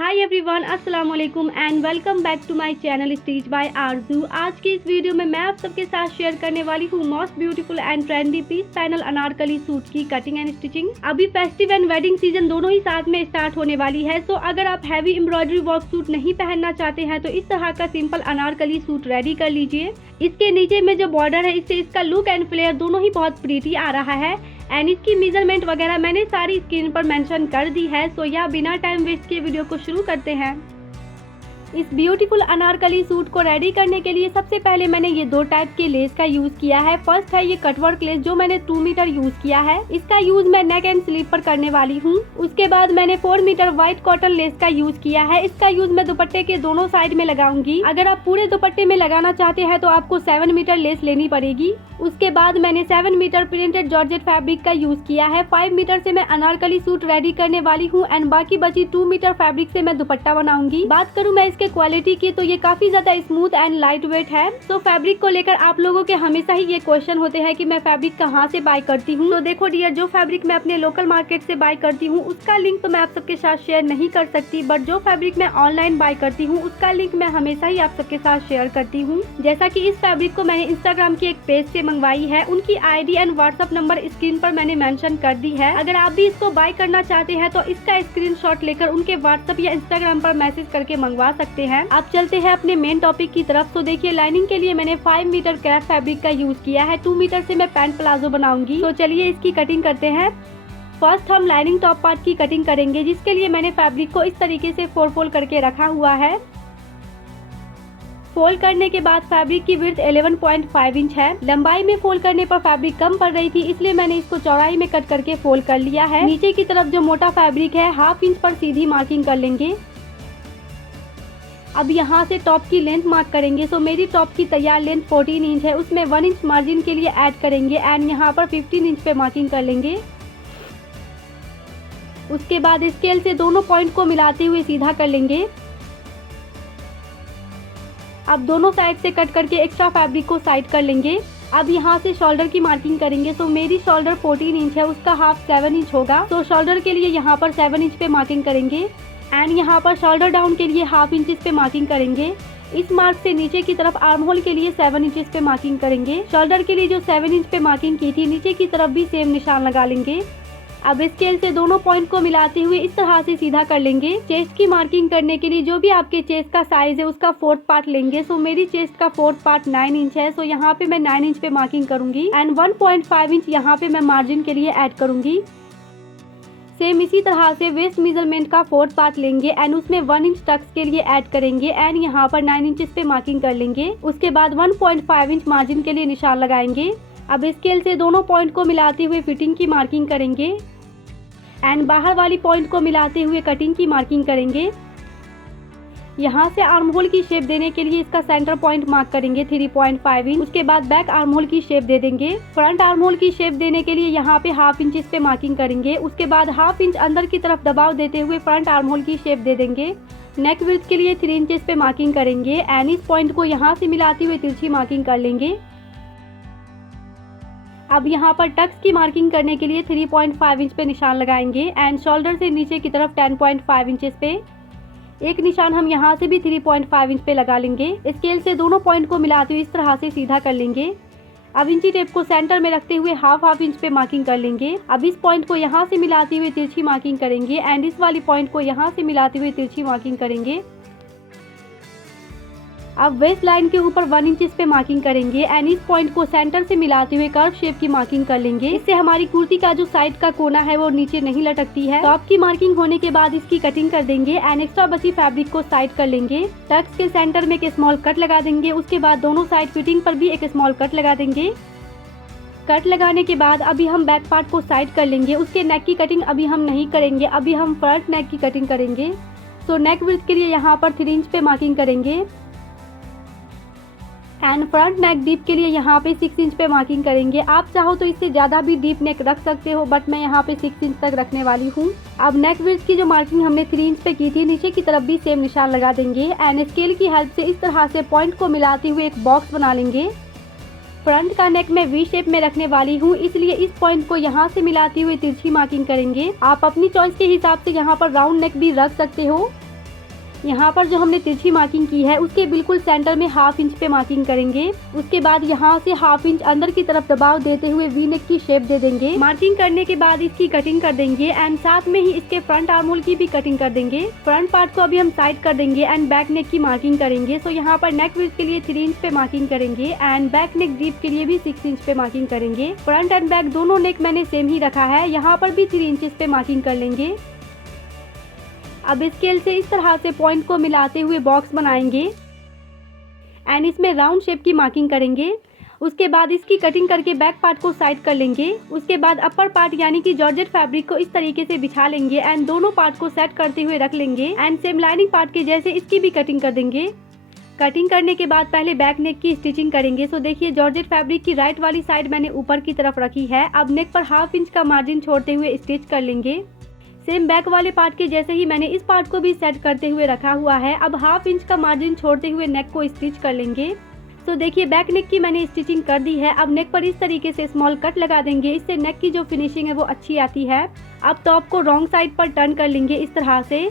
हाय everyone, अस्सलाम वालेकुम and welcome back to my channel stitch by Arzoo. आज की इस वीडियो में मैं आप सबके साथ शेयर करने वाली हूँ most beautiful and trendy piece panel anarkali suit की कटिंग एंड स्टिचिंग। अभी फेस्टिव एंड वेडिंग सीजन दोनों ही साथ में स्टार्ट होने वाली है। सो अगर आप हैवी एम्ब्रॉयडरी वर्क सूट नहीं पहनना चाहते हैं तो इस तरह का सिंपल अनारकली सूट रेडी कर लीजिए। इसके नीचे में जो बॉर्डर है इससे इसका लुक एंड फ्लेयर दोनों ही बहुत प्रीटी आ रहा है एंड इसकी मेजरमेंट वगैरह मैंने सारी स्क्रीन पर मेंशन कर दी है। सो या बिना टाइम वेस्ट किए वीडियो को शुरू करते हैं। इस ब्यूटीफुल अनारकली सूट को रेडी करने के लिए सबसे पहले मैंने ये दो टाइप के लेस का यूज किया है। फर्स्ट है ये कटवर्क लेस जो मैंने 2 मीटर यूज किया है। इसका यूज मैं नेक एंड स्लीव पर करने वाली हूँ। उसके बाद मैंने 4 मीटर व्हाइट कॉटन लेस का यूज किया है। इसका यूज मैं दुपट्टे के दोनों साइड में लगाऊंगी। अगर आप पूरे दुपट्टे में लगाना चाहते हैं तो आपको 7 मीटर लेस लेनी पड़ेगी। उसके बाद मैंने 7 मीटर प्रिंटेड जॉर्जेट फैब्रिक का यूज किया है। 5 मीटर से मैं अनारकली सूट रेडी करने वाली हूँ एंड बाकी बची 2 मीटर फैब्रिक से मैं दुपट्टा बनाऊंगी। बात करूँ मैं इसके क्वालिटी की तो ये काफी ज्यादा स्मूथ एंड लाइट वेट है। तो फैब्रिक को लेकर आप लोगों के हमेशा ही ये क्वेश्चन होते हैं कि मैं फैब्रिक कहाँ से बाय करती हूँ। तो देखो डियर, जो फैब्रिक मैं अपने लोकल मार्केट से बाय करती हूँ उसका लिंक तो मैं आप सबके साथ शेयर नहीं कर सकती, बट जो फैब्रिक मैं ऑनलाइन बाय करती हूँ उसका लिंक मैं हमेशा ही आप सबके साथ शेयर करती हूँ। जैसा की इस फैब्रिक को मैंने इंस्टाग्राम की एक पेज से मंगवाई है। उनकी ID and WhatsApp number screen पर मैंने मेंशन कर दी है। अगर आप भी इसको बाय करना चाहते हैं तो इसका स्क्रीनशॉट लेकर उनके व्हाट्सएप या इंस्टाग्राम पर मैसेज करके मंगवा सकते हैं। आप चलते हैं अपने मेन टॉपिक की तरफ। तो देखिए, लाइनिंग के लिए मैंने 5 मीटर क्रेप फैब्रिक का यूज किया है। 2 मीटर से मैं पैंट प्लाजो बनाऊंगी। तो चलिए इसकी कटिंग करते हैं। फर्स्ट हम लाइनिंग टॉप पार्ट की कटिंग करेंगे, जिसके लिए मैंने फैब्रिक को इस तरीके से फोल्ड करके रखा हुआ है। फोल्ड करने के बाद फैब्रिक की विड्थ 11.5 इंच है। लंबाई में फोल्ड करने पर फैब्रिक कम पड़ रही थी, इसलिए मैंने इसको चौड़ाई में कट करके फोल्ड कर लिया है। नीचे की तरफ जो मोटा फैब्रिक है 1/2 इंच पर सीधी मार्किंग कर लेंगे। अब यहाँ से टॉप की लेंथ मार्क करेंगे। सो मेरी टॉप की तैयार लेंथ 14 इंच है, उसमें 1 इंच मार्जिन के लिए ऐड करेंगे एंड यहाँ पर 15 इंच पे मार्किंग कर लेंगे। उसके बाद स्केल से दोनों पॉइंट को मिलाते हुए सीधा कर लेंगे। अब दोनों साइड से कट करके एक्स्ट्रा फैब्रिक को साइड कर लेंगे। अब यहाँ से शोल्डर की मार्किंग करेंगे। सो मेरी शोल्डर 14 इंच है, उसका हाफ 7 इंच होगा। तो शोल्डर के लिए यहाँ पर 7 इंच पे मार्किंग करेंगे एंड यहाँ पर शोल्डर डाउन के लिए 1/2 इंच पे मार्किंग करेंगे। इस मार्क से नीचे की तरफ आर्म होल के लिए 7 इंच पे मार्किंग करेंगे। शोल्डर के लिए जो 7 इंच पे मार्किंग की थी, नीचे की तरफ भी सेम निशान लगा लेंगे। अब स्केल से दोनों पॉइंट को मिलाते हुए इस तरह से सीधा कर लेंगे। चेस्ट की मार्किंग करने के लिए जो भी आपके चेस्ट का साइज है उसका 4th पार्ट लेंगे। सो मेरी चेस्ट का 4th पार्ट 9 इंच है। सो यहाँ पे मैं 9 इंच पे मार्किंग करूंगी एंड 1.5 इंच यहाँ पे मैं मार्जिन के लिए ऐड करूंगी। सेम इसी तरह से वेस्ट मेजरमेंट का 4th पार्ट लेंगे एंड उसमें 1 इंच टक्स के लिए ऐड करेंगे एंड यहाँ पर 9 इंच पे मार्किंग कर लेंगे। उसके बाद 1.5 इंच मार्जिन के लिए निशान लगाएंगे। अब स्केल से दोनों पॉइंट को मिलाते हुए फिटिंग की मार्किंग करेंगे एंड बाहर वाली पॉइंट को मिलाते हुए कटिंग की मार्किंग करेंगे। यहाँ से आर्म होल की शेप देने के लिए इसका सेंटर पॉइंट मार्क करेंगे 3.5 इंच। उसके बाद बैक आर्म होल की शेप दे देंगे। फ्रंट आर्म होल की शेप देने के लिए यहाँ पे 1/2 इंच पे मार्किंग करेंगे। उसके बाद 1/2 इंच अंदर की तरफ दबाव देते हुए फ्रंट आर्म होल की शेप दे देंगे। नेक विड्थ के लिए 3 इंच पे मार्किंग करेंगे एंड इस पॉइंट को यहाँ से मिलाते हुए तिरछी मार्किंग कर लेंगे। अब यहाँ पर टक्स की मार्किंग करने के लिए 3.5 इंच पे निशान लगाएंगे एंड शोल्डर से नीचे की तरफ 10.5 इंचेस पे एक निशान हम यहाँ से भी 3.5 इंच पे लगा लेंगे। स्केल से दोनों पॉइंट को मिलाते हुए इस तरह से सीधा कर लेंगे। अब इंची टेप को सेंटर में रखते हुए 1/2 इंच पे मार्किंग कर लेंगे। अब इस पॉइंट को यहाँ से मिलाते हुए तिरछी मार्किंग करेंगे एंड इस वाली पॉइंट को यहाँ से मिलाते हुए तिरछी मार्किंग करेंगे। अब वेस्ट लाइन के ऊपर 1 इंच पे मार्किंग करेंगे एंड इस पॉइंट को सेंटर से मिलाते हुए कर्व शेप की मार्किंग कर लेंगे। इससे हमारी कुर्ती का जो साइड का कोना है वो नीचे नहीं लटकती है। टॉप की मार्किंग होने के बाद इसकी कटिंग कर देंगे एंड एक्स्ट्रा बची फैब्रिक को साइड कर लेंगे। टक्स के सेंटर में एक स्मॉल कट लगा देंगे। उसके बाद दोनों साइड फिटिंग पर भी एक स्मॉल कट लगा देंगे। कट लगाने के बाद अभी हम बैक पार्ट को साइड कर लेंगे। उसके नेक की कटिंग अभी हम नहीं करेंगे, अभी हम फ्रंट नेक की कटिंग करेंगे। तो नेक विड्थ के लिए यहाँ पर 3 इंच पे मार्किंग करेंगे एंड फ्रंट नेक डीप के लिए यहाँ पे 6 इंच पे मार्किंग करेंगे। आप चाहो तो इससे ज्यादा भी डीप नेक रख सकते हो, बट मैं यहाँ पे 6 इंच तक रखने वाली हूँ। अब नेक विड्थ की जो मार्किंग हमने 3 इंच पे की थी, नीचे की तरफ भी सेम निशान लगा देंगे एंड स्केल की हेल्प से इस तरह से पॉइंट को मिलाते हुए एक बॉक्स बना लेंगे। फ्रंट का नेक मैं वी शेप में रखने वाली हूँ, इसलिए इस पॉइंट को यहाँ से मिलाते हुए तिरछी मार्किंग करेंगे। आप अपनी चॉइस के हिसाब से यहाँ पर राउंड नेक भी रख सकते हो। यहाँ पर जो हमने तिरछी मार्किंग की है उसके बिल्कुल सेंटर में 1/2 इंच पे मार्किंग करेंगे। उसके बाद यहाँ से 1/2 इंच अंदर की तरफ दबाव देते हुए वी नेक की शेप दे देंगे। मार्किंग करने के बाद इसकी कटिंग कर देंगे एंड साथ में ही इसके फ्रंट आर्म होल की भी कटिंग कर देंगे। फ्रंट पार्ट को अभी हम साइड कर देंगे एंड बैक नेक की मार्किंग करेंगे। सो यहाँ पर नेक विड्थ के लिए 3 इंच पे मार्किंग करेंगे एंड बैक नेक डीप के लिए भी 6 इंच पे मार्किंग करेंगे। फ्रंट एंड बैक दोनों नेक मैंने सेम ही रखा है, यहाँ पर भी 3 इंच पे मार्किंग कर लेंगे। अब स्केल से इस तरह से पॉइंट को मिलाते हुए बॉक्स बनाएंगे एंड इसमें राउंड शेप की मार्किंग करेंगे। उसके बाद इसकी कटिंग करके बैक पार्ट को साइड कर लेंगे। उसके बाद अपर पार्ट यानी कि जॉर्जेट फैब्रिक को इस तरीके से बिछा लेंगे एंड दोनों पार्ट को सेट करते हुए रख लेंगे एंड सेम लाइनिंग पार्ट के जैसे इसकी भी कटिंग कर देंगे। कटिंग करने के बाद पहले बैक नेक की स्टिचिंग करेंगे। सो देखिए जॉर्जेट फैब्रिक की राइट वाली साइड मैंने ऊपर की तरफ रखी है। अब नेक पर 1/2 इंच का मार्जिन छोड़ते हुए स्टिच कर लेंगे। सेम बैक वाले पार्ट के जैसे ही मैंने इस पार्ट को भी सेट करते हुए रखा हुआ है। अब 1/2 इंच का मार्जिन छोड़ते हुए नेक को स्टिच कर लेंगे। तो देखिए बैक नेक की मैंने स्टिचिंग कर दी है। अब नेक पर इस तरीके से स्मॉल कट लगा देंगे, इससे नेक की जो फिनिशिंग है वो अच्छी आती है। अब टॉप को रॉन्ग साइड पर टर्न कर लेंगे इस तरह से।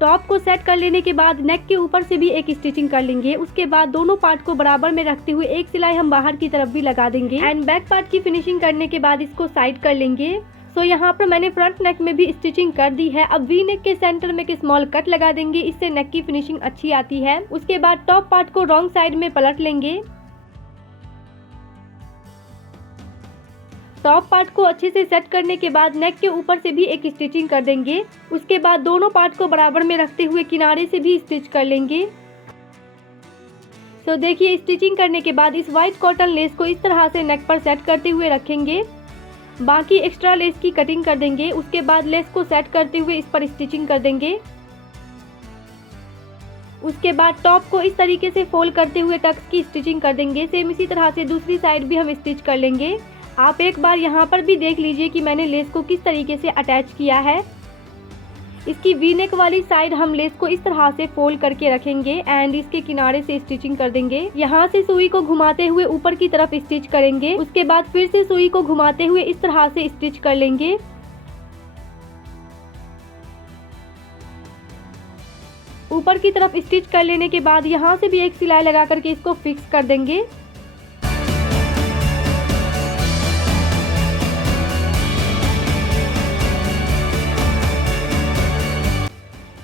टॉप को सेट कर लेने के बाद नेक के ऊपर से भी एक स्टिचिंग कर लेंगे। उसके बाद दोनों पार्ट को बराबर में रखते हुए एक सिलाई हम बाहर की तरफ भी लगा देंगे एंड बैक पार्ट की फिनिशिंग करने के बाद इसको साइड कर लेंगे। सो यहाँ पर मैंने फ्रंट नेक में भी स्टिचिंग कर दी है। अब वी नेक के सेंटर में एक स्मॉल कट लगा देंगे, इससे नेक की फिनिशिंग अच्छी आती है। उसके बाद टॉप पार्ट को रॉन्ग साइड में पलट लेंगे। टॉप पार्ट को अच्छे से सेट करने के बाद नेक के ऊपर से भी एक स्टिचिंग कर देंगे। उसके बाद दोनों पार्ट को बराबर में रखते हुए किनारे से भी स्टिच कर लेंगे। तो देखिए स्टिचिंग करने के बाद इस व्हाइट कॉटन लेस को इस तरह से नेक पर सेट करते हुए रखेंगे। बाकी एक्स्ट्रा लेस की कटिंग कर देंगे। उसके बाद लेस को सेट करते हुए इस पर स्टिचिंग कर देंगे। उसके बाद टॉप को इस तरीके से फोल्ड करते हुए टक्स की स्टिचिंग कर देंगे। सेम इसी तरह से दूसरी साइड भी हम स्टिच कर लेंगे। आप एक बार यहाँ पर भी देख लीजिए कि मैंने लेस को किस तरीके से अटैच किया है। इसकी वी नेक वाली साइड हम लेस को इस तरह से फोल्ड करके रखेंगे एंड इसके किनारे से स्टिचिंग कर देंगे। यहाँ से सुई को घुमाते हुए ऊपर की तरफ स्टिच करेंगे। उसके बाद फिर से सुई को घुमाते हुए इस तरह से स्टिच कर लेंगे। ऊपर की तरफ स्टिच कर लेने के बाद यहाँ से भी एक सिलाई लगा करके इसको फिक्स कर देंगे।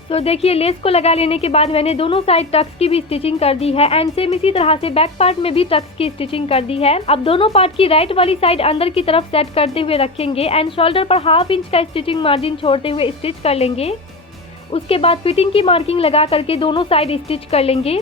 तो देखिए लेस को लगा लेने के बाद मैंने दोनों साइड टक्स की भी स्टिचिंग कर दी है एंड सेम इसी तरह से बैक पार्ट में भी टक्स की स्टिचिंग कर दी है। अब दोनों पार्ट की राइट वाली साइड अंदर की तरफ सेट करते हुए रखेंगे एंड शोल्डर पर 1/2 इंच का स्टिचिंग मार्जिन छोड़ते हुए स्टिच कर लेंगे। उसके बाद फिटिंग की मार्किंग लगा करके दोनों साइड स्टिच कर लेंगे।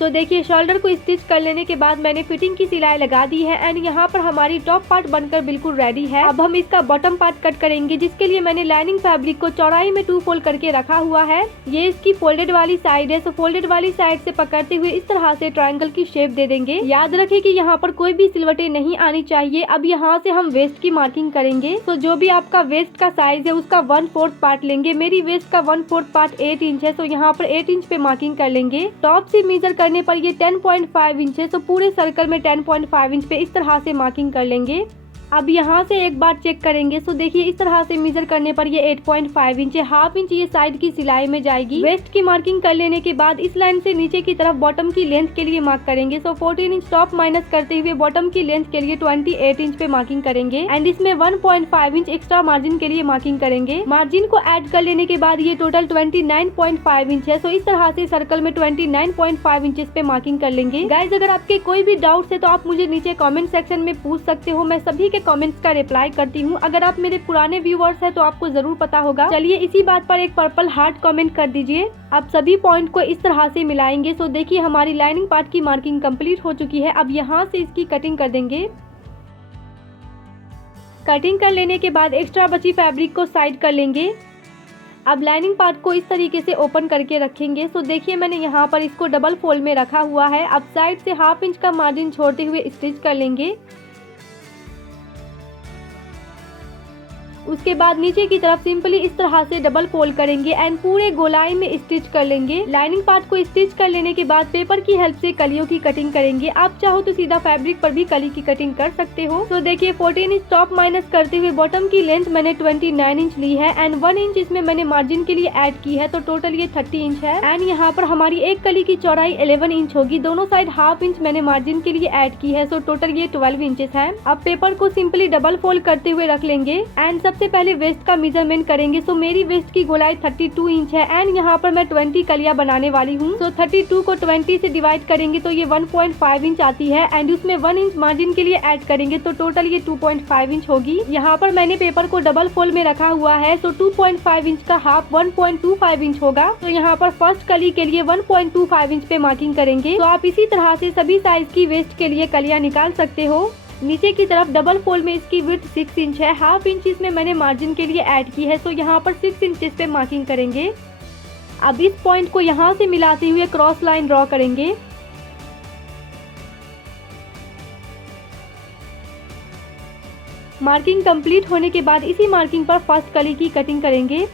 तो देखिए शोल्डर को स्टिच कर लेने के बाद मैंने फिटिंग की सिलाई लगा दी है एंड यहाँ पर हमारी टॉप पार्ट बनकर बिल्कुल रेडी है। अब हम इसका बॉटम पार्ट कट करेंगे, जिसके लिए मैंने लाइनिंग फैब्रिक को चौड़ाई में 2 फोल्ड करके रखा हुआ है। ये इसकी फोल्डेड वाली साइड है। सो फोल्डेड वाली साइड से पकड़ते हुए इस तरह से ट्रायंगल की शेप दे देंगे। याद रखें कि यहाँ पर कोई भी सिलवटें नहीं आनी चाहिए। अब यहाँ से हम वेस्ट की मार्किंग करेंगे। तो जो भी आपका वेस्ट का साइज है उसका 1/4 पार्ट लेंगे। मेरी वेस्ट का 1/4 पार्ट 8 इंच है। तो यहाँ पर 8 इंच पे मार्किंग कर लेंगे। टॉप से मेजर करने पर ये 10.5 इंच है। तो पूरे सर्कल में 10.5 इंच पे इस तरह से मार्किंग कर लेंगे। अब यहाँ से एक बार चेक करेंगे। सो देखिए इस तरह से मेजर करने पर ये 8.5 इंच है। 1/2 इंच ये साइड की सिलाई में जाएगी। वेस्ट की मार्किंग कर लेने के बाद इस लाइन से नीचे की तरफ बॉटम की लेंथ के लिए मार्क करेंगे। सो 14 इंच टॉप माइनस करते हुए बॉटम की लेंथ के लिए 28 इंच पे मार्किंग करेंगे एंड इसमें 1.5 इंच एक्स्ट्रा मार्जिन के लिए मार्किंग करेंगे। मार्जिन को ऐड कर लेने के बाद ये टोटल 29.5 इंच है। सो इस तरह से सर्कल में 29.5 इंचेस पे मार्किंग कर लेंगे। गाइज अगर आपके कोई भी डाउट्स है तो आप मुझे नीचे कमेंट सेक्शन में पूछ सकते हो। मैं सभी कमेंट्स का रिप्लाई करती हूँ। अगर आप मेरे पुराने व्यूअर्स हैं तो आपको जरूर पता होगा। चलिए इसी बात पर एक पर्पल हार्ट कमेंट कर दीजिए। आप सभी पॉइंट को इस तरह से मिलाएंगे। सो देखिए हमारी लाइनिंग पार्ट की मार्किंग कंप्लीट हो चुकी है। अब यहाँ से इसकी कटिंग कर देंगे। कटिंग कर लेने के बाद एक्स्ट्रा बची फैब्रिक को साइड कर लेंगे। अब लाइनिंग पार्ट को इस तरीके से ओपन करके रखेंगे। सो देखिए मैंने यहाँ पर इसको डबल फोल्ड में रखा हुआ है। अब साइड से 1/2 इंच का मार्जिन छोड़ते हुए स्टिच कर लेंगे। उसके बाद नीचे की तरफ सिंपली इस तरह से डबल फोल्ड करेंगे एंड पूरे गोलाई में स्टिच कर लेंगे। लाइनिंग पार्ट को स्टिच कर लेने के बाद पेपर की हेल्प से कलियों की कटिंग करेंगे। आप चाहो तो सीधा फैब्रिक पर भी कली की कटिंग कर सकते हो। तो देखिए 14 इंच टॉप माइनस करते हुए बॉटम की लेंथ मैंने 29 इंच ली है एंड 1 इंच इसमें मैंने मार्जिन के लिए ऐड की है, तो टोटल ये 30 इंच है। एंड यहाँ पर हमारी एक कली की चौड़ाई 11 इंच होगी। दोनों साइड हाफ इंच मैंने मार्जिन के लिए ऐड की है, सो टोटल ये 12 इंचेस है। अब पेपर को सिंपली डबल फोल्ड करते हुए रख लेंगे एंड सबसे पहले वेस्ट का मेजरमेंट करेंगे। सो मेरी वेस्ट की गोलाई 32 इंच है एंड यहाँ पर मैं 20 कलियां बनाने वाली हूँ। सो 32 को 20 से डिवाइड करेंगे तो ये 1.5 इंच आती है एंड उसमें 1 इंच मार्जिन के लिए ऐड करेंगे तो टोटल ये 2.5 इंच होगी। यहाँ पर मैंने पेपर को डबल फोल्ड में रखा हुआ है, सो 2.5 इंच का हाफ 1.25 इंच होगा। तो यहाँ पर फर्स्ट कली के लिए 1.25 इंच पे मार्किंग करेंगे। तो आप इसी तरह से सभी साइज की वेस्ट के लिए कलियां निकाल सकते हो। नीचे की तरफ डबल फोल्ड में इसकी विड्थ 6 इंच है, हाफ इंच इसमें मैंने मार्जिन के लिए ऐड की है, तो यहाँ पर 6 इंचेस पे मार्किंग करेंगे। अब इस पॉइंट को यहाँ से मिलाते हुए क्रॉस लाइन ड्रॉ करेंगे। मार्किंग कंप्लीट होने के बाद इसी मार्किंग पर फर्स्ट कली की कटिंग करेंगे।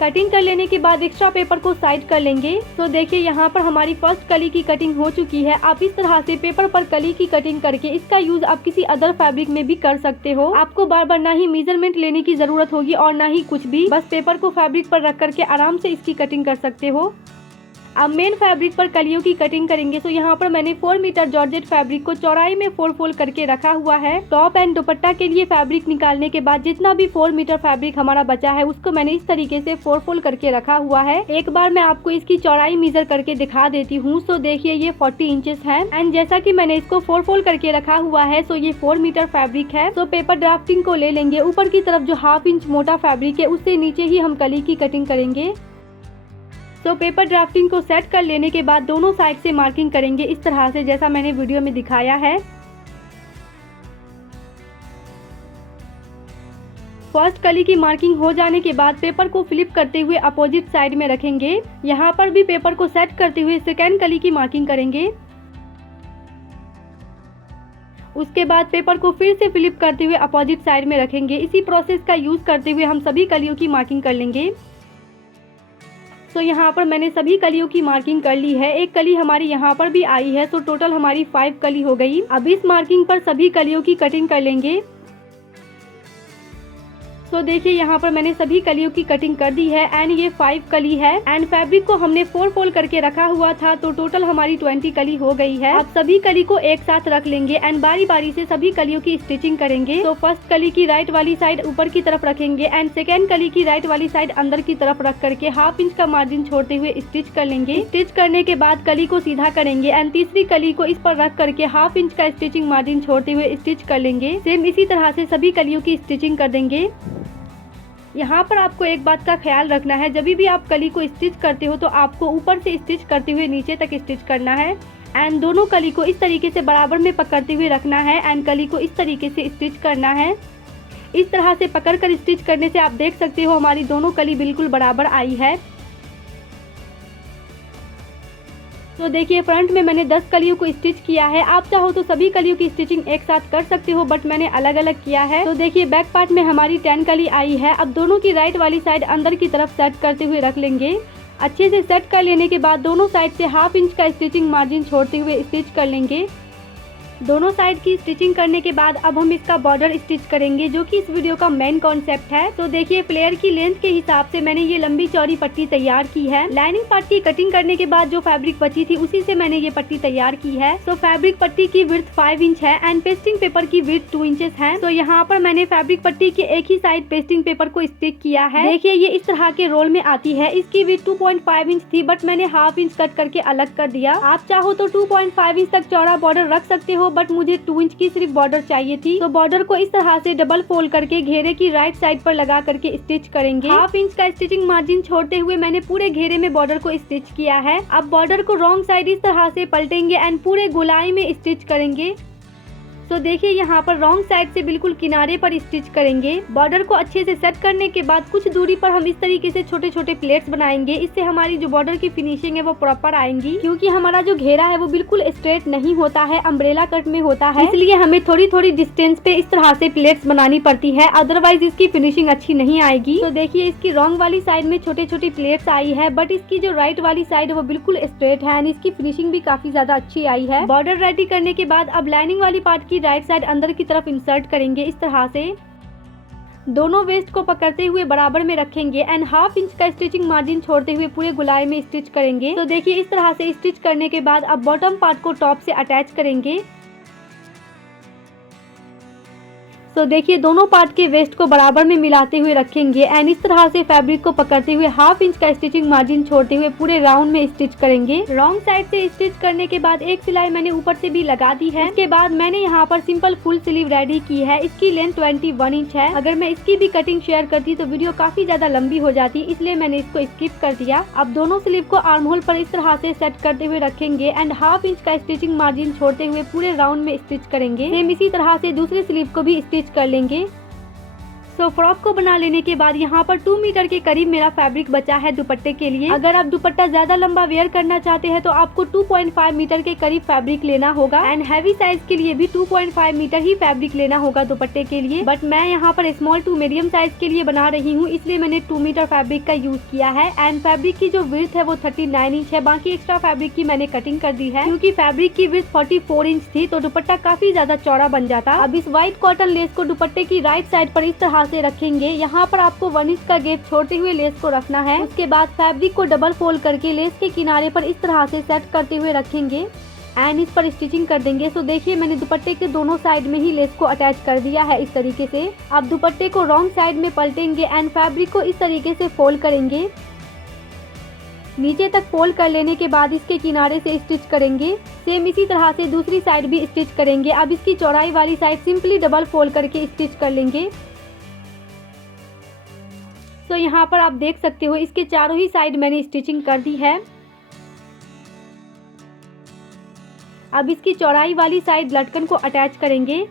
कटिंग कर लेने के बाद एक्स्ट्रा पेपर को साइड कर लेंगे। तो देखिए यहाँ पर हमारी फर्स्ट कली की कटिंग हो चुकी है। आप इस तरह से पेपर पर कली की कटिंग करके इसका यूज आप किसी अदर फैब्रिक में भी कर सकते हो। आपको बार बार ना ही मेजरमेंट लेने की जरूरत होगी और ना ही कुछ भी, बस पेपर को फैब्रिक पर रख करके आराम से इसकी कटिंग कर सकते हो। अब मेन फैब्रिक पर कलियों की कटिंग करेंगे। तो यहाँ पर मैंने 4 मीटर जॉर्जेट फैब्रिक को चौड़ाई में 4 फोल्ड करके रखा हुआ है। टॉप एंड दुपट्टा के लिए फैब्रिक निकालने के बाद जितना भी 4 मीटर फैब्रिक हमारा बचा है उसको मैंने इस तरीके से 4 फोल्ड करके रखा हुआ है। एक बार मैं आपको इसकी चौड़ाई मेजर करके दिखा देती हूँ। सो देखिए ये 40 इंचेस है एंड जैसा कि मैंने इसको 4 फोल्ड करके रखा हुआ है, सो ये 4 मीटर फैब्रिक है। तो पेपर ड्राफ्टिंग को ले लेंगे। ऊपर की तरफ जो हाफ इंच मोटा फैब्रिक है उससे नीचे ही हम कली की कटिंग करेंगे। तो पेपर ड्राफ्टिंग को सेट कर लेने के बाद दोनों साइड से मार्किंग करेंगे इस तरह से, जैसा मैंने वीडियो में दिखाया है। फर्स्ट कली की मार्किंग हो जाने के बाद पेपर को फ्लिप करते हुए अपोजिट साइड में रखेंगे। यहाँ पर भी पेपर को सेट करते हुए सेकेंड कली की मार्किंग करेंगे। उसके बाद पेपर को फिर से फ्लिप करते हुए अपोजिट साइड में रखेंगे। इसी प्रोसेस का यूज करते हुए हम सभी कलियों की मार्किंग कर लेंगे। तो यहाँ पर मैंने सभी कलियों की मार्किंग कर ली है। एक कली हमारी यहाँ पर भी आई है, तो टोटल हमारी 5 कली हो गई। अब इस मार्किंग पर सभी कलियों की कटिंग कर लेंगे। तो देखिए यहाँ पर मैंने सभी कलियों की कटिंग कर दी है एंड ये 5 कली है एंड फैब्रिक को हमने 4 फोल्ड करके रखा हुआ था, तो टोटल हमारी 20 कली हो गई है। अब सभी कली को एक साथ रख लेंगे एंड बारी बारी से सभी कलियों की स्टिचिंग करेंगे। तो फर्स्ट कली की राइट वाली साइड ऊपर की तरफ रखेंगे एंड सेकेंड कली की राइट वाली साइड अंदर की तरफ रख करके हाफ इंच का मार्जिन छोड़ते हुए स्टिच कर लेंगे। स्टिच करने के बाद कली को सीधा करेंगे एंड तीसरी कली को इस पर रख करके हाफ इंच का स्टिचिंग मार्जिन छोड़ते हुए स्टिच कर लेंगे। सेम इसी तरह से सभी कलियों की स्टिचिंग कर देंगे। यहाँ पर आपको एक बात का ख्याल रखना है, जब भी आप कली को स्टिच करते हो तो आपको ऊपर से स्टिच करते हुए नीचे तक स्टिच करना है एंड दोनों कली को इस तरीके से बराबर में पकड़ते हुए रखना है एंड कली को इस तरीके से स्टिच करना है। इस तरह से पकड़कर स्टिच करने से आप देख सकते हो हमारी दोनों कली बिल्कुल बराबर आई है। तो देखिए फ्रंट में मैंने 10 कलियों को स्टिच किया है। आप चाहो तो सभी कलियों की स्टिचिंग एक साथ कर सकते हो, बट मैंने अलग अलग किया है। तो देखिए बैक पार्ट में हमारी 10 कली आई है। अब दोनों की राइट वाली साइड अंदर की तरफ सेट करते हुए रख लेंगे। अच्छे से सेट कर लेने के बाद दोनों साइड से हाफ इंच का स्टिचिंग मार्जिन छोड़ते हुए स्टिच कर लेंगे। दोनों साइड की स्टिचिंग करने के बाद अब हम इसका बॉर्डर स्टिच करेंगे, जो कि इस वीडियो का मेन कॉन्सेप्ट है। तो देखिए फ्लेयर की लेंथ के हिसाब से मैंने ये लंबी चौड़ी पट्टी तैयार की है। लाइनिंग पार्ट की कटिंग करने के बाद जो फैब्रिक बची थी उसी से मैंने ये पट्टी तैयार की है। तो फैब्रिक पट्टी की विड्थ 5 इंच है एंड पेस्टिंग पेपर की विड्थ 2 इंचेस है। तो यहाँ पर मैंने फैब्रिक पट्टी के एक ही साइड पेस्टिंग पेपर को स्टिक किया है। देखिए ये इस तरह के रोल में आती है। इसकी विड्थ 2.5 इंच थी, बट मैंने हाफ इंच कट करके अलग कर दिया। आप चाहो तो 2.5 इंच तक चौड़ा बॉर्डर रख सकते हो, बट मुझे 2 इंच की सिर्फ बॉर्डर चाहिए थी। तो बॉर्डर को इस तरह से डबल फोल्ड करके घेरे की राइट साइड पर लगा करके स्टिच करेंगे। हाफ इंच का स्टिचिंग मार्जिन छोड़ते हुए मैंने पूरे घेरे में बॉर्डर को स्टिच किया है। अब बॉर्डर को रॉन्ग साइड इस तरह से पलटेंगे एंड पूरे गोलाई में स्टिच करेंगे। तो देखिए यहाँ पर रॉन्ग साइड से बिल्कुल किनारे पर स्टिच करेंगे। बॉर्डर को अच्छे से सेट करने के बाद कुछ दूरी पर हम इस तरीके से छोटे छोटे प्लेट्स बनाएंगे। इससे हमारी जो बॉर्डर की फिनिशिंग है वो प्रॉपर आएंगी, क्योंकि हमारा जो घेरा है वो बिल्कुल स्ट्रेट नहीं होता है, अम्ब्रेला कट में होता है, इसलिए हमें थोड़ी थोड़ी डिस्टेंस पे इस तरह से प्लेट्स बनानी पड़ती है, अदरवाइज इसकी फिनिशिंग अच्छी नहीं आएगी। तो देखिए इसकी रॉन्ग वाली साइड में छोटे छोटे प्लेट्स आई है, बट इसकी जो राइट वाली साइड है वो बिल्कुल स्ट्रेट है एंड इसकी फिनिशिंग भी काफी ज्यादा अच्छी आई है। बॉर्डर रेडी करने के बाद अब लाइनिंग वाली पार्ट की राइट साइड अंदर की तरफ इंसर्ट करेंगे इस तरह से। दोनों वेस्ट को पकड़ते हुए बराबर में रखेंगे एंड हाफ इंच का स्टिचिंग मार्जिन छोड़ते हुए पूरे गोलाई में स्टिच करेंगे। तो देखिए इस तरह से स्टिच करने के बाद अब बॉटम पार्ट को टॉप से अटैच करेंगे। तो देखिए दोनों पार्ट के वेस्ट को बराबर में मिलाते हुए रखेंगे एंड इस तरह से फैब्रिक को पकड़ते हुए हाफ इंच का स्टिचिंग मार्जिन छोड़ते हुए पूरे राउंड में स्टिच करेंगे। रॉन्ग साइड से स्टिच करने के बाद एक सिलाई मैंने ऊपर से भी लगा दी है। इसके बाद मैंने यहाँ पर सिंपल फुल स्लीव रेडी की है। इसकी लेंथ 21 इंच है। अगर मैं इसकी भी कटिंग शेयर करती तो वीडियो काफी ज्यादा लंबी हो जाती, इसलिए मैंने इसको स्किप कर दिया। अब दोनों स्लीव को आर्म होल पर इस तरह से सेट करते हुए रखेंगे एंड हाफ इंच का स्टिचिंग मार्जिन छोड़ते हुए पूरे राउंड में स्टिच करेंगे। सेम इसी तरह से दूसरे स्लीव को भी स्टिच कर लेंगे। तो फ्रॉक को बना लेने के बाद यहाँ पर 2 मीटर के करीब मेरा फैब्रिक बचा है दुपट्टे के लिए। अगर आप दुपट्टा ज्यादा लंबा वेयर करना चाहते हैं तो आपको 2.5 मीटर के करीब फैब्रिक लेना होगा एंड हैवी साइज के लिए भी 2.5 मीटर ही फैब्रिक लेना होगा दुपट्टे के लिए। बट मैं यहाँ पर स्मॉल टू मीडियम साइज के लिए बना रही हूँ, इसलिए मैंने 2 मीटर फैब्रिक का यूज किया है एंड फैब्रिक की जो विड्थ है वो 39 इंच है। बाकी एक्स्ट्रा फैब्रिक की मैंने कटिंग कर दी है, क्योंकि फैब्रिक की विड्थ 44 इंच थी तो दुपट्टा काफी ज्यादा चौड़ा बन जाता। अब इस व्हाइट कॉटन लेस को दुपट्टे की राइट साइड पर इस तरह से रखेंगे। यहाँ पर आपको 1 इंच का गैप छोड़ते हुए लेस को रखना है। उसके बाद फैब्रिक को डबल फोल्ड करके लेस के किनारे पर इस तरह से सेट करते हुए रखेंगे एंड इस पर स्टिचिंग कर देंगे। सो देखिए मैंने दुपट्टे के दोनों साइड में ही लेस को अटैच कर दिया है इस तरीके से। अब दुपट्टे को रॉन्ग साइड में पलटेंगे एंड फैब्रिक को इस तरीके से फोल्ड करेंगे। नीचे तक फोल्ड कर लेने के बाद इसके किनारे से स्टिच करेंगे। सेम इसी तरह से दूसरी साइड भी स्टिच करेंगे। अब इसकी चौड़ाई वाली साइड सिंपली डबल फोल्ड करके स्टिच कर लेंगे। तो यहाँ पर आप देख सकते हो इसके चारों ही साइड मैंने स्टिचिंग कर दी है। अब इसकी चौड़ाई वाली साइड लटकन को अटैच करेंगे।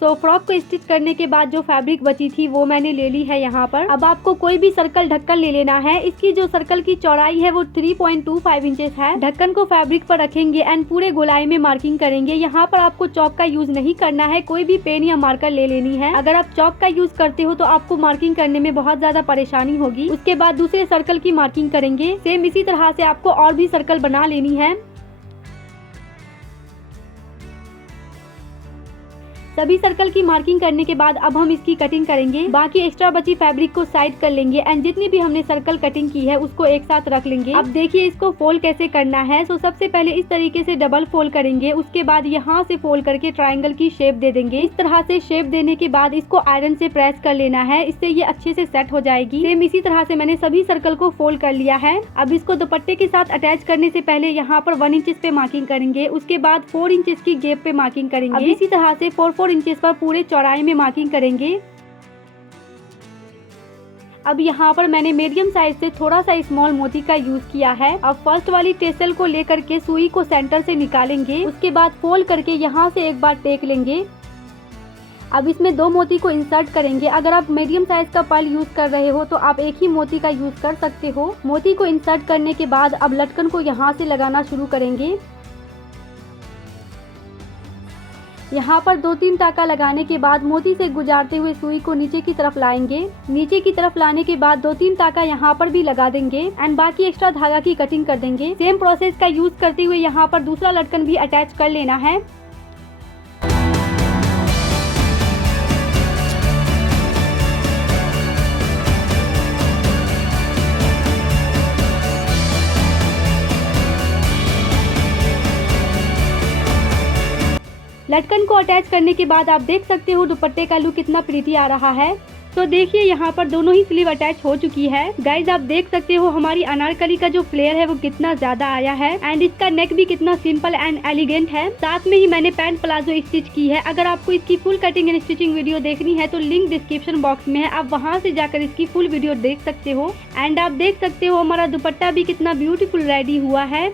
सो फ्रॉक को स्टिच करने के बाद जो फैब्रिक बची थी वो मैंने ले ली है यहाँ पर। अब आपको कोई भी सर्कल ढक्कन ले लेना है। इसकी जो सर्कल की चौड़ाई है वो 3.25 इंचेस है। ढक्कन को फैब्रिक पर रखेंगे एंड पूरे गोलाई में मार्किंग करेंगे। यहाँ पर आपको चौक का यूज नहीं करना है, कोई भी पेन या मार्कर ले लेनी है। अगर आप चौक का यूज करते हो तो आपको मार्किंग करने में बहुत ज्यादा परेशानी होगी। उसके बाद दूसरे सर्कल की मार्किंग करेंगे। सेम इसी तरह से आपको और भी सर्कल बना लेनी है। सभी सर्कल की मार्किंग करने के बाद अब हम इसकी कटिंग करेंगे। बाकी एक्स्ट्रा बची फैब्रिक को साइड कर लेंगे एंड जितनी भी हमने सर्कल कटिंग की है उसको एक साथ रख लेंगे। अब देखिए इसको फोल्ड कैसे करना है। सो सबसे पहले इस तरीके से डबल फोल्ड करेंगे। उसके बाद यहाँ से फोल्ड करके ट्रायंगल की शेप दे देंगे। इस तरह से शेप देने के बाद इसको आयरन से प्रेस कर लेना है, इससे ये अच्छे से सेट हो जाएगी। सेम इसी तरह से मैंने सभी सर्कल को फोल्ड कर लिया है। अब इसको दुपट्टे के साथ अटैच करने से पहले यहाँ पर 1 इंच पे मार्किंग करेंगे। उसके बाद 4 इंच की गैप पे मार्किंग करेंगे। अब इसी तरह से 4 इंचेस पर पूरे चौड़ाई में मार्किंग करेंगे। अब यहाँ पर मैंने मीडियम साइज से थोड़ा सा स्मॉल मोती का यूज किया है। अब फर्स्ट वाली टेसल को लेकर के सुई को सेंटर से निकालेंगे। उसके बाद फोल्ड करके यहाँ से एक बार टेक लेंगे। अब इसमें 2 मोती को इंसर्ट करेंगे। अगर आप मीडियम साइज का पर्ल यूज कर रहे हो तो आप एक ही मोती का यूज कर सकते हो। मोती को इंसर्ट करने के बाद अब लटकन को यहाँ से लगाना शुरू करेंगे। यहाँ पर 2-3 टाका लगाने के बाद मोती से गुजारते हुए सुई को नीचे की तरफ लाएंगे। नीचे की तरफ लाने के बाद 2-3 टाका यहाँ पर भी लगा देंगे एंड बाकी एक्स्ट्रा धागा की कटिंग कर देंगे। सेम प्रोसेस का यूज करते हुए यहाँ पर दूसरा लटकन भी अटैच कर लेना है। लटकन को अटैच करने के बाद आप देख सकते हो दुपट्टे का लुक कितना प्रीटी आ रहा है। तो देखिए यहाँ पर दोनों ही स्लीव अटैच हो चुकी है। गाइज आप देख सकते हो हमारी अनारकली का जो फ्लेयर है वो कितना ज्यादा आया है एंड इसका नेक भी कितना सिंपल एंड एलिगेंट है। साथ में ही मैंने पैंट प्लाजो स्टिच की है। अगर आपको इसकी full cutting and stitching video देखनी है तो लिंक डिस्क्रिप्शन बॉक्स में है, आप वहाँ से जाकर इसकी फुल वीडियो देख सकते हो। एंड आप देख सकते हो हमारा दुपट्टा भी कितना ब्यूटीफुल रेडी हुआ है।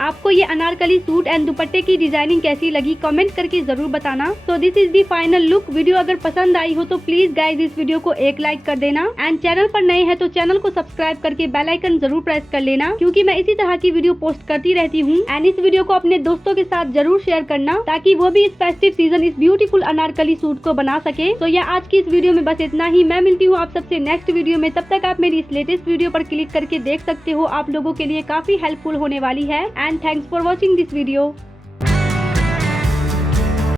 आपको ये अनारकली सूट एंड दुपट्टे की डिजाइनिंग कैसी लगी कमेंट करके जरूर बताना। तो this is the final look. Video अगर पसंद आई हो तो प्लीज गाइज इस वीडियो को एक लाइक कर देना एंड चैनल पर नए हैं तो चैनल को सब्सक्राइब करके बेल आइकन जरूर प्रेस कर लेना, क्योंकि मैं इसी तरह की वीडियो पोस्ट करती रहती हूँ। एंड इस वीडियो को अपने दोस्तों के साथ जरूर शेयर करना ताकि वो भी इस फेस्टिव सीजन इस ब्यूटीफुल अनारकली सूट को बना सके। तो यह आज की इस वीडियो में बस इतना ही। मैं मिलती हूँ आप सबसे नेक्स्ट वीडियो में। तब तक आप मेरी इस लेटेस्ट वीडियो पर क्लिक करके देख सकते हो, आप लोगों के लिए काफी हेल्पफुल होने वाली है। And thanks for watching this video.